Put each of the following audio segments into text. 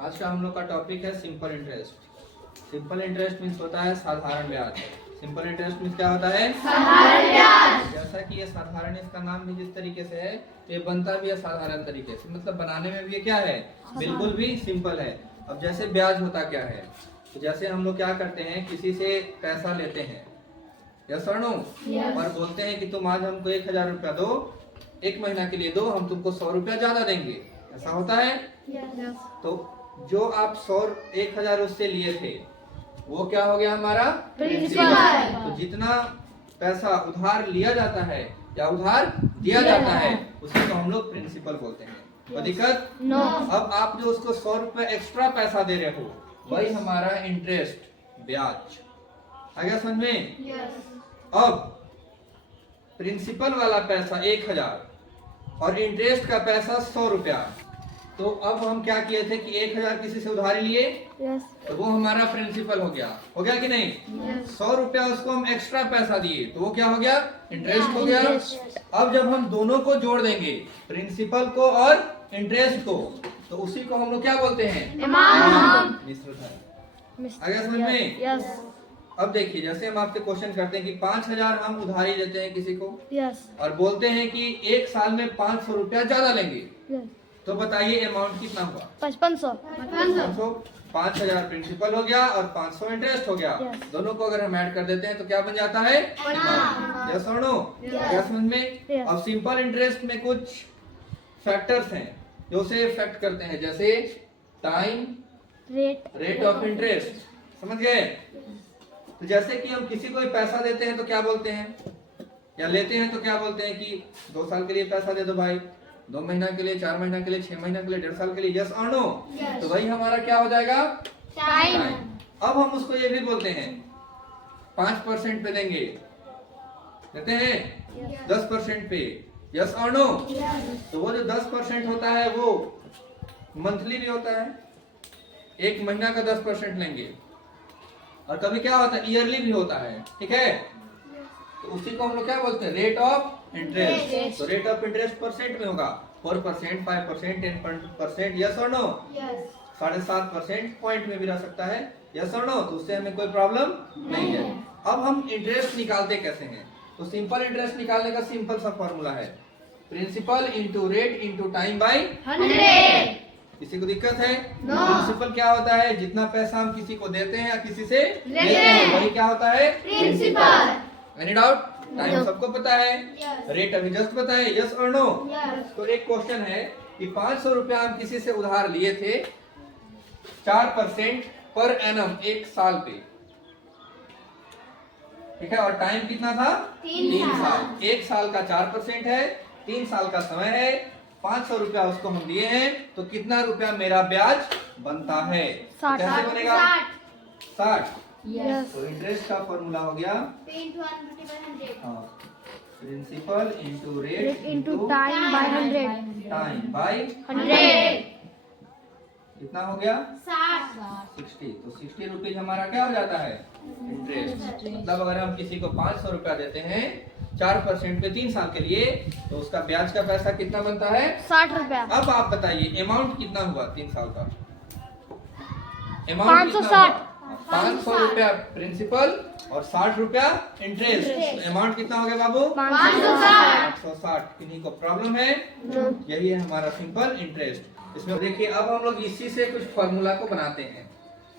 आज का हम लोग का टॉपिक है simple interest. Simple interest means होता है साधारण ब्याज। सिंपल इंटरेस्ट मीन्स क्या होता है? साधारण ब्याज। जैसा कि ये साधारण, इसका नाम भी जिस तरीके से है तो ये बनता भी है साधारण तरीके से, मतलब बनाने में भी ये क्या है, बिल्कुल भी सिंपल है। अब जैसे ब्याज होता क्या है, तो जैसे हम लोग क्या करते हैं, किसी से पैसा लेते हैं, यस और नो, और बोलते हैं कि तुम आज हमको 1000 रुपया दो, एक महीना के लिए दो, हम तुमको 100 रुपया ज्यादा देंगे, ऐसा होता है। तो जो आप 1000 उससे लिए थे वो क्या हो गया हमारा प्रिंसिपल। तो जितना पैसा उधार लिया जाता है या उधार दिया जाता है उसी को हम लोग प्रिंसिपल बोलते हैं। कोई दिक्कत? नो। अब आप जो उसको 100 रुपए एक्स्ट्रा पैसा दे रहे हो वही हमारा इंटरेस्ट, ब्याज। आ गया समझ में? अब प्रिंसिपल वाला पैसा 1000 और इंटरेस्ट का पैसा 100 रुपया, तो अब हम क्या किए थे कि 1000 किसी से उधारी लिए, तो वो हमारा प्रिंसिपल हो गया कि नहीं? 100 रुपया उसको हम एक्स्ट्रा पैसा दिए तो वो क्या हो गया? इंटरेस्ट हो गया। अब जब हम दोनों को जोड़ देंगे, प्रिंसिपल को और इंटरेस्ट को, तो उसी को हम लोग क्या बोलते हैं? मिश्र धन। आ गया समझ में? अब देखिए, जैसे हम आपसे क्वेश्चन करते हैं कि 5000 हम उधारी देते हैं किसी को, और बोलते हैं कि एक साल में 500 रुपया ज्यादा लेंगे, तो बताइए अमाउंट कितना हुआ? 5500। 5000 प्रिंसिपल हो गया और 500 इंटरेस्ट हो गया। दोनों को अगर हम ऐड कर देते हैं तो क्या बन जाता है? यस और नो? क्या समझ में? अब सिंपल इंटरेस्ट में कुछ फैक्टर्स हैं जो उसे इफेक्ट करते हैं, जैसे टाइम, रेट ऑफ इंटरेस्ट। समझ गए? तो जैसे कि हम किसी को पैसा देते हैं तो क्या बोलते हैं, या लेते हैं तो क्या बोलते हैं कि 2 साल के लिए पैसा दे दो भाई, 2 महीना के लिए, 4 महीना के लिए, 6 महीना के लिए, 1.5 साल के लिए, यस और नो? तो वही हमारा क्या हो जाएगा? टाइम। अब हम उसको ये भी बोलते हैं 5% पे देंगे, देते हैं 10% पे, यस और नो? तो वो जो 10% होता है वो मंथली भी होता है, एक महीना का 10% लेंगे, और कभी क्या होता है ईयरली भी होता है, ठीक है? तो उसी को हम लोग क्या बोलते हैं? Rate of interest. तो रेट ऑफ इंटरेस्ट परसेंट में होगा, 4%, 5%, 10%, यस और नो? 7.5% पॉइंट में भी रह सकता है, यस और नो? तो उससे हमें कोई प्रॉब्लम नहीं है। अब हम इंटरेस्ट निकालते कैसे हैं? तो सिंपल इंटरेस्ट निकालने का सिंपल सा फॉर्मूला है, principal into rate into time by 100। किसी को दिक्कत है? प्रिंसिपल क्या होता है? जितना पैसा हम किसी को देते हैं या किसी से लेते हैं वही क्या होता है? प्रिंसिपल। Any doubt? टाइम सबको पता है, रेट अभी जस्ट पता है, यस और नो? तो एक क्वेश्चन है कि 500 रुपया हम किसी से उधार लिए थे 4% पर एनम, एक साल पे, ठीक है? और टाइम कितना था? 3 साल। एक साल का 4% है, 3 साल का समय है, 500 रुपया उसको हम दिए हैं, तो कितना रुपया मेरा ब्याज बनता है? कैसे बनेगा? 60। तो इंटरेस्ट का फॉर्मूला हो गया principal into rate into time by 100। Time by 100 कितना हो गया? 60। तो 60 रुपीज हमारा क्या हो जाता है? इंटरेस्ट। मतलब अगर हम किसी को 500 रुपया देते हैं 4% पे 3 साल के लिए, तो उसका ब्याज का पैसा कितना बनता है? 60 रुपया। अब आप बताइए अमाउंट कितना हुआ 3 साल का? 560। 500 रुपया प्रिंसिपल और 60 रुपया इंटरेस्ट। अमाउंट कितना हो गया बाबू? 560। किन्हीं को प्रॉब्लम है? यही है हमारा सिंपल इंटरेस्ट। इसमें देखिए, अब हम लोग इसी से कुछ फॉर्मूला को बनाते हैं।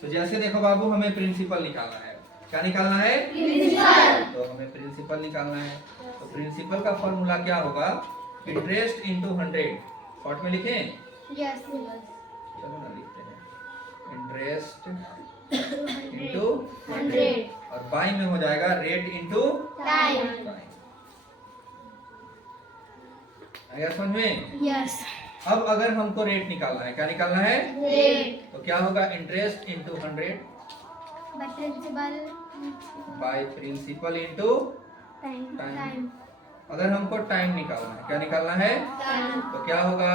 तो जैसे देखो बाबू, हमें प्रिंसिपल निकालना है। क्या निकालना है? प्रिंसिपल। तो हमें प्रिंसिपल निकालना है, तो प्रिंसिपल का फॉर्मूला क्या होगा? Interest into 100। शॉर्ट में लिखें? चलो ना लिखते हैं, इंटरेस्ट इंटू 100, और बाई में हो जाएगा रेट इंटू टाइम। आया समझ में? अब अगर हमको रेट निकालना है, क्या निकालना है? रेट। तो क्या होगा? Interest into 100 by principal into time. अगर हमको टाइम निकालना है, क्या निकालना है? तो क्या होगा?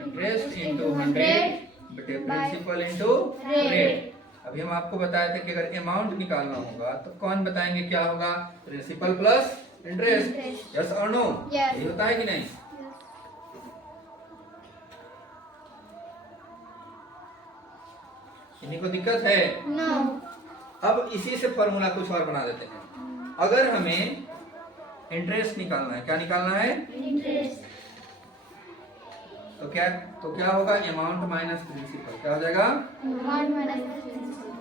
इंटरेस्ट इंटू 100 बटे प्रिंसिपल इंटू रेट। अभी हम आपको बताए थे कि अगर अमाउंट निकालना होगा तो कौन बताएंगे क्या होगा? प्रिंसिपल प्लस इंटरेस्ट, यस और नो? ये होता है कि नहीं? इन्हीं को दिक्कत है। No. अब इसी से फॉर्मूला कुछ और बना देते हैं। अगर हमें इंटरेस्ट निकालना है, क्या निकालना है? Interest. तो क्या होगा? Amount minus principal. क्या हो जाएगा? Amount minus principal.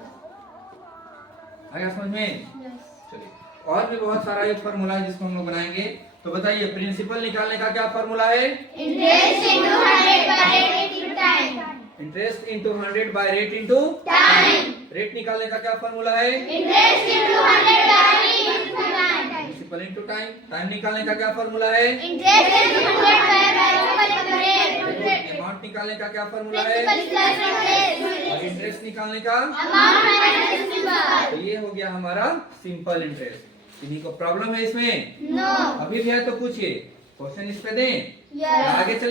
आ गया समझ में? Yes. चलिए, और भी बहुत सारा ये फॉर्मूला है जिसको हम लोग बनाएंगे। तो बताइए, प्रिंसिपल निकालने का क्या फॉर्मूला है? Interest into 100 by rate into time. Interest into 100 by rate into Time. Rate निकालने का क्या फॉर्मूला है? Interest into 100 by rate into time. Principal into time. Time निकालने का क्या फॉर्मूला है? Interest into 100 by principal into rate. Amount निकालने का क्या फॉर्मूला है? Principal plus interest. और इंटरेस्ट निकालने का? Amount minus principal. तो ये हो गया हमारा सिंपल इंटरेस्ट। इन्हीं को प्रॉब्लम है इसमें? No. अभी भी है तो पूछिए, क्वेश्चन इस पे दें। Yes. आगे चले।